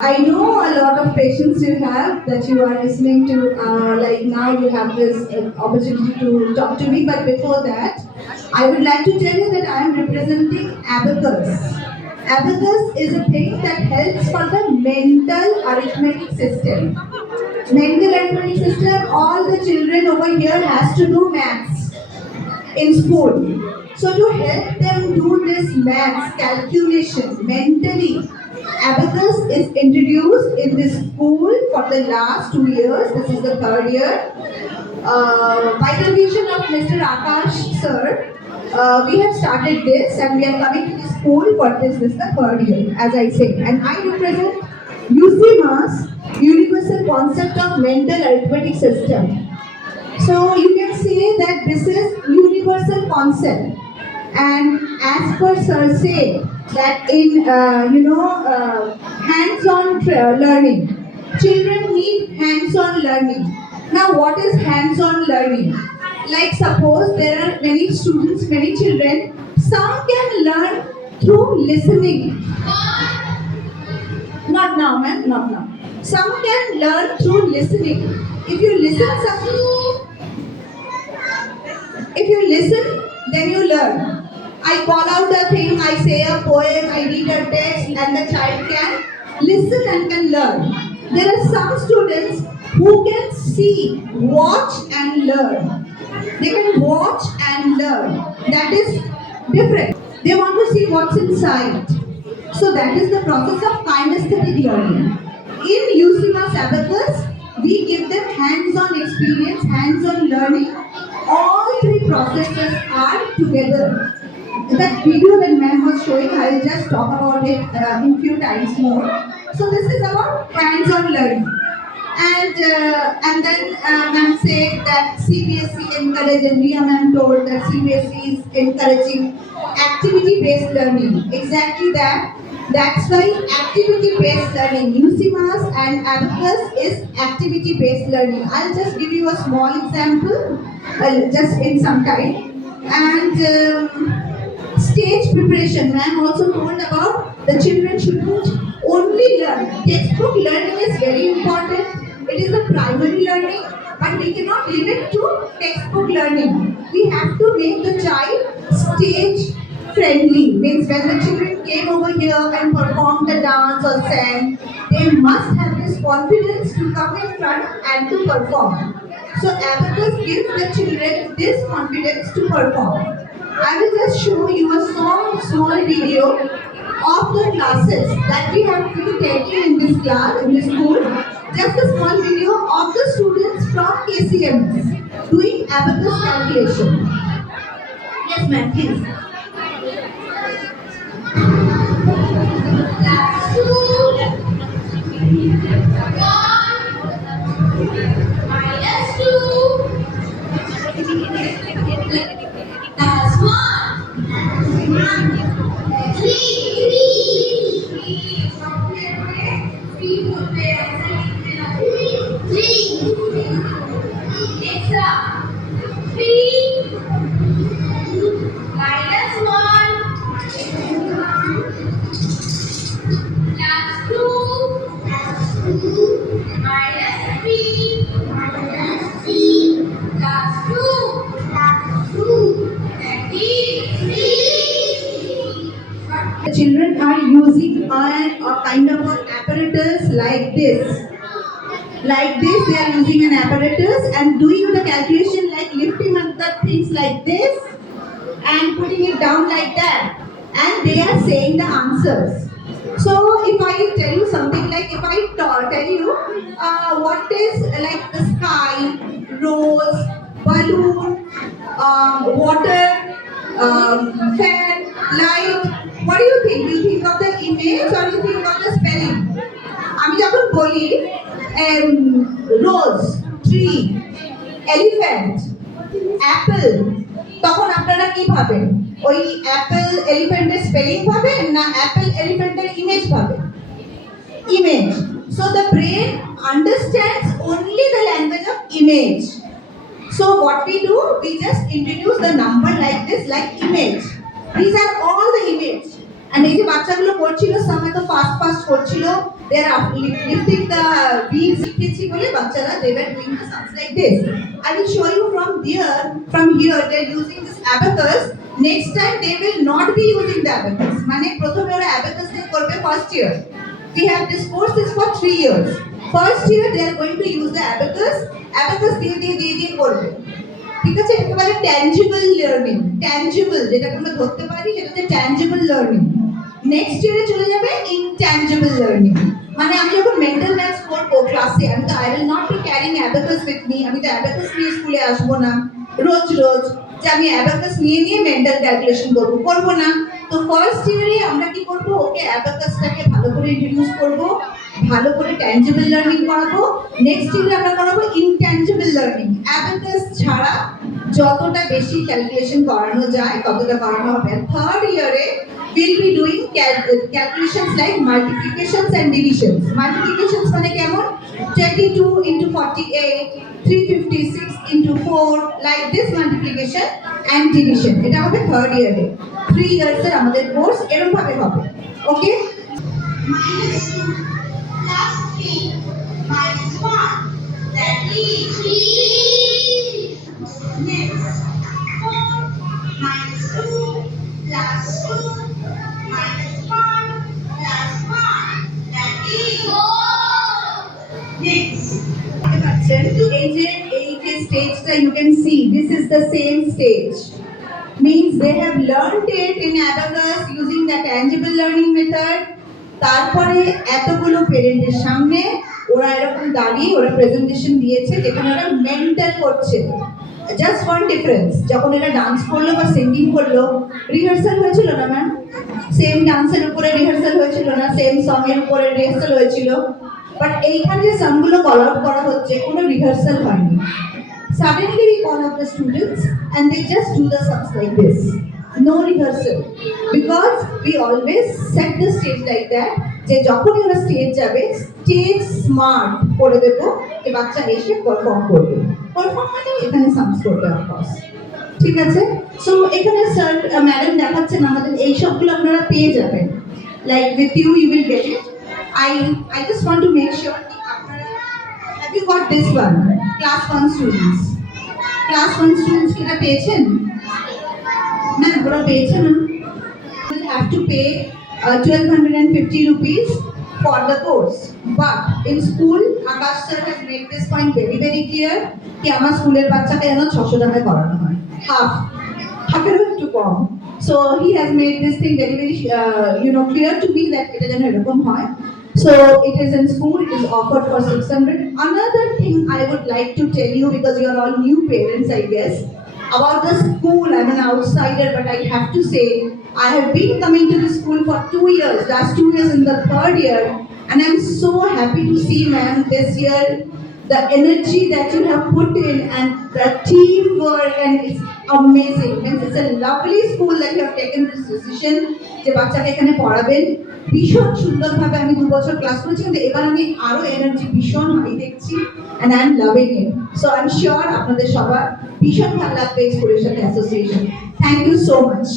I know a lot of patience you have that you are listening to, like now you have this opportunity to talk to me, but before that, I would like to tell you that I am representing Abacus. Abacus is a thing that helps for the mental arithmetic system. Mental arithmetic system, all the children over here has to do maths in school. So to help them do this maths calculation mentally, Abacus is introduced in this school for the last 2 years. This is the third year. By the vision of Mr. Akash sir, we have started this and we are coming to the school for this the third year, as I say. And I represent UCMAS, Universal Concept of Mental Arithmetic System. So you can say that this is universal concept, and as per Sir say that in hands-on learning, children need hands-on learning. Now, what is hands-on learning? Like suppose there are many students, many children. Some can learn through listening. Not now, ma'am. Not now. Some can learn through listening. If you listen something, if you listen, then you learn. I call out the thing, I say a poem, I read a text, and the child can listen and can learn. There are some students who can see, watch, and learn. They can watch and learn. That is different. They want to see what's inside. So that is the process of kinesthetic learning. In UCMAS Abacus, we give them hands-on experience, hands-on learning. All three processes are together. That video that ma'am was showing, I will just talk about it in few times more. So this is about hands-on learning. And then ma'am said that CBSE encourage, and Ria ma'am told that CBSE is encouraging activity-based learning. Exactly that. That's why activity-based learning, UCMAS and Abacus is activity-based learning. I'll just give you a small example, just in some time. And stage preparation, ma'am also told about the children shouldn't only learn. Textbook learning is very important. It is the primary learning, but we cannot limit to textbook learning. We have to make the child stage friendly. Means when the children came over here and performed the dance or sang, they must have this confidence to come in front and to perform. So Abacus gives the children this confidence to perform. I will just show you a small video of the classes that we have been taking in this class, in this school. Just a small video of the students from KCMs doing Abacus calculation. Yes, ma'am, please. Class 2, 1 minus 2. That's 1. 3. Extra. 3 minus 1. That's 2. Minus 3. That's 2. That is 3. The children are using a kind of an apparatus like this. Like this, they are using an apparatus and doing the calculation like lifting up the things like this and putting it down like that. And they are saying the answers. So if I tell you something like, if I tell you what is like the sky, rose, balloon, water, fan, light, what do you think? Do you think of the image or you think of the spelling? আমি যখন বলি রোজ, tree, elephant, Apple, তখন আপনারা কি ভাবেন? ওই Apple এলিফ্যান্টের spelling ভাবেন না অ্যাপল এলিফ্যান্টের ইমেজ ভাবেন? Image. So the brain understands only the language of image. So what we do, we just introduce the number like this, like image. These are all the image. And এই যে বাচ্চাগুলো করছিল some এত fast করছিল, they are lifting the beams শিখেছি বলে বাচ্চারা they were doing the sums like this. I will show you from here they are using this abacus. Next time they will not be using the abacus. মানে প্রথমে ওরা abacus দিয়ে করবে first year. We have this course is for 3 years. First year they are going to use the abacus দিয়ে করবে। ঠিক আছে, এটাকে বলে ট্যানজিবল লার্নিং। ট্যানজিবল যেটাকে আমরা ধরতে পারি সেটা হচ্ছে ট্যানজিবল লার্নিং। নেক্সট ইয়ারে চলে যাবে ইনট্যানজিবল লার্নিং। মানে আমি যখন মেন্টাল ম্যাথস করবো ক্লাসে, আমি তো I will not be carrying abacus with me. আমি তো অ্যাবাকাস নিয়ে স্কুলে আসবো না রোজ যে আমি অ্যাবাকাস নিয়ে মেন্টাল ক্যালকুলেশন করবো না। তো ফার্স্ট ইয়ারে আমরা কি করবো, ওকে অ্যাবাকাসটাকে ভালো করে ইন্ট্রোডিউস করবো, ভালো করে ট্যানজিবল লার্নিং করাবো। নেক্সট ইয়ারে আমরা করাবো ইনট্যানজিবল লার্নিং। অ্যাবাকাস ছাড়া যতটা বেশি ক্যালকুলেশন করানো যায় ততটা করানো হবে। থার্ড ইয়ারে we'll be doing calculations like multiplications and divisions. Multiplications মানে কেমন, 22 into 48, 356 into 4, like this multiplication and division. এটা হবে থার্ড ইয়ারে। 3 years এর আমাদের কোর্স এরকম ভাবে হবে। ওকে, -2 plus 3 minus 1, that is 3. Next, 4 minus 2 plus 2 minus 1 plus 1, that is 4. Next, এই যে স্টেজটা you can see, this is the same stage. Means they have learned it in abacus using the tangible learning method. তারপরে এতগুলো পেরেন্টের সামনে ওরা এরকম দাঁড়িয়ে ওরা প্রেজেন্টেশন দিয়েছে যেখানে ওরা মেন্টাল করছে। জাস্ট ওয়ান ডিফারেন্স, যখন এরা ডান্স করলো বা সিঙ্গিং করলো রিহার্সাল হয়েছিল না ম্যাম? সেম ডান্সের উপরে রিহার্সাল হয়েছিল না? সেম সং এর উপরে রিহার্সাল হয়েছিল। বাট এইখানে যে সংগুলো কল আউট করা হচ্ছে কোনো রিহার্সাল হয়নি। Suddenly we call up the students and they just do the sums like this. No rehearsal. Because we always set the stage like that. যে যখন ওরা স্টেজ যাবে স্টেজ স্মার্ট করে দেবো যে বাচ্চা এসে পারফর্ম করবে। পারফর্ম মানে এখানে সামস করবে অফকোর্স। ঠিক আছে, সো এখানে স্যার ম্যাডাম দেখাচ্ছেন আমাদের এই সবগুলো আপনারা পেয়ে যাবেন। Like with you will get it. I just want to make sure আপনারা have you got this one? Class 1 students. Class 1 students কিরা পেয়েছেন? না ওরা পেয়েছেন না? You will have to pay 1250 rupees for the course. But in school, Akash sir has made this point very clear कि আমার স্কুলের বাচ্চাকে যেন 600 টাকায় করানো হয়, হাফের একটু কম। So he has made this thing very clear to me that এটা যেন এরকম হয়। So it is in school, it is offered for 600. Another thing I would like to tell you, because you are all new parents I guess, about the school. I'm an outsider but I have to say I have been coming to the school for 2 years, last 2 years in the third year, and I'm so happy to see ma'am this year the energy that you have put in and the teamwork, and it's amazing. Means it's a lovely school that you have taken this decision যে বাচ্চাকে এখানে পড়াবেন। ভীষণ সুন্দরভাবে আমি 2 বছর class করেছি, কিন্তু এবার আমি আরো এনার্জি ভীষণ হাই দেখছি and I'm loving it. So I'm sure আপনাদের সবার ভীষণ ভালো লাগবে exploration association. Thank you so much.